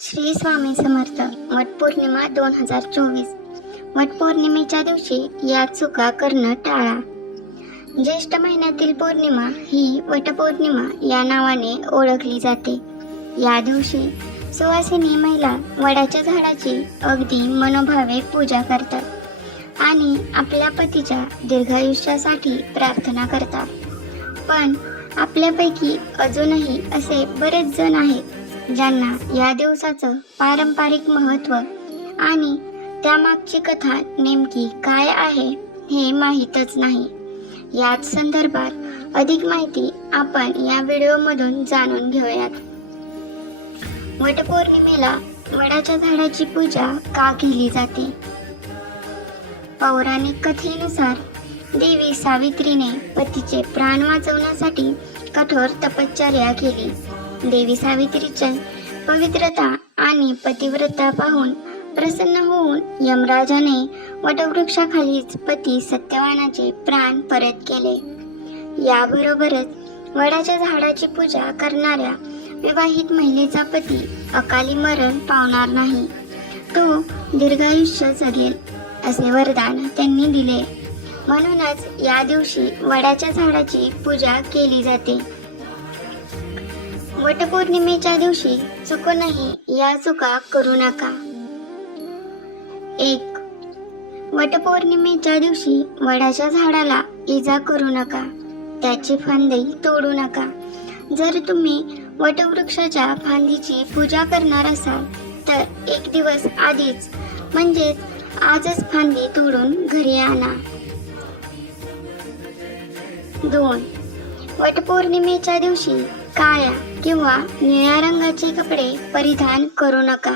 श्री स्वामी समर्थ वटपौर्णिमा दोन हजार चोवीस. वटपौर्णिमेच्या दिवशी या चुका करणं टाळा. ज्येष्ठ महिन्यातील पौर्णिमा ही वटपौर्णिमा या नावाने ओळखली जाते. या दिवशी सुवासिनी महिला वडाच्या झाडाची अगदी मनोभावे पूजा करतात आणि आपल्या पतीच्या दीर्घायुष्यासाठी प्रार्थना करतात. पण आपल्यापैकी अजूनही असे बरेच जण आहेत ज्यांना या दिवसाचं पारंपरिक महत्त्व आणि त्यामागची कथा नेमकी काय आहे हे माहीतच नाही. याच संदर्भात अधिक माहिती आपण या व्हिडिओमधून जाणून घेऊयात. वटपौर्णिमेला वडाच्या झाडाची पूजा का केली जाते? पौराणिक कथेनुसार देवी सावित्रीने पतीचे प्राण वाचवण्यासाठी कठोर तपश्चर्या केली. देवी सावित्रीचे पवित्रता आणि पतिव्रता पाहून प्रसन्न होऊन यमराजाने वटवृक्षाखालीच पती सत्यवानाचे प्राण परत केले. याबरोबरच वडाच्या झाडाची पूजा करणाऱ्या विवाहित महिलेचा पती अकाली मरण पावणार नाही. तो दीर्घायुष्य जगेल असे वरदान त्यांनी दिले. म्हणूनच या दिवशी वडाच्या झाडाची पूजा केली जाते. वटपौर्णिमेच्या दिवशी चुकूनही या चुका करू नका. एक वटपौर्णिमेच्या दिवशी वडाच्या झाडाला इजा करू नका. त्याची फांदी तोडू नका. जर तुम्ही वटवृक्षाच्या फांदीची पूजा करणार असाल तर एक दिवस आधीच म्हणजेच आजच फांदी तोडून घरी आणा. दोन वटपौर्णिमेच्या दिवशी काळ्या किंवा निळ्या रंगाचे कपडे परिधान करू नका.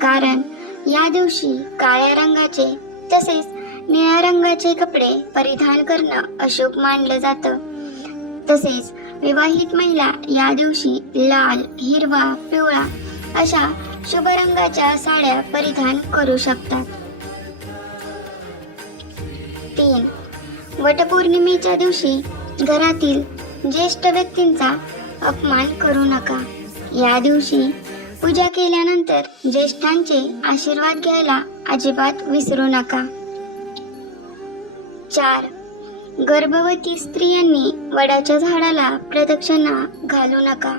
कारण या दिवशी काळ्या रंगाचे तसेच निळ्या रंगाचे कपडे परिधान करणं अशुभ मानलं जातं. तसेच विवाहित महिला या दिवशी लाल हिरवा पिवळा अशा शुभ रंगाच्या साड्या परिधान करू शकतात. तीन वटपौर्णिमेच्या दिवशी घरातील ज्येष्ठ व्यक्तींचा अपमान करू नका. या दिवशी पूजा केल्यानंतर ज्येष्ठांचे आशीर्वाद घ्यायला अजिबात विसरू नका. चार. गर्भवती स्त्रियांनी वडाच्या झाडाला प्रदक्षिणा घालू नका.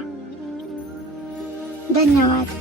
धन्यवाद.